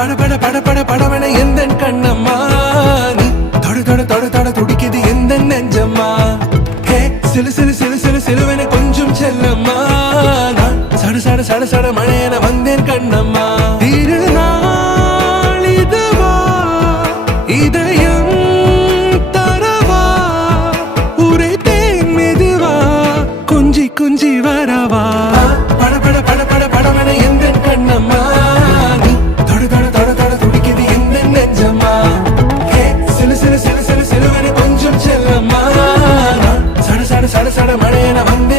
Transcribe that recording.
பட பட பட பட படவன எந்த கண்ணம்மா நீ தொட தொட தொட தொட துடிக்குது எந்த நெஞ்சம்மா ஹே சிலு சிலு சிலு சிலு சிலுவன கொஞ்சம் செல்லம்மா நான் சட சட சட சட மழையன வந்தேன் கண்ணம்மா திருநாள் இதுவா இதயம் தரவா உரைத்தேன் மெதுவா கொஞ்சி கொஞ்சி வரவா பட பட பட பட படவன எந்த கண்ணம்மா நீ தொட தொட தொட தொட துடிக்குது எந்த நெஞ்சம்மா ஹே சிலு சிலு சிலு சிலு சிலுவன கொஞ்சம் செல்லம்மா நான் சட சட சட சட மழையன வந்த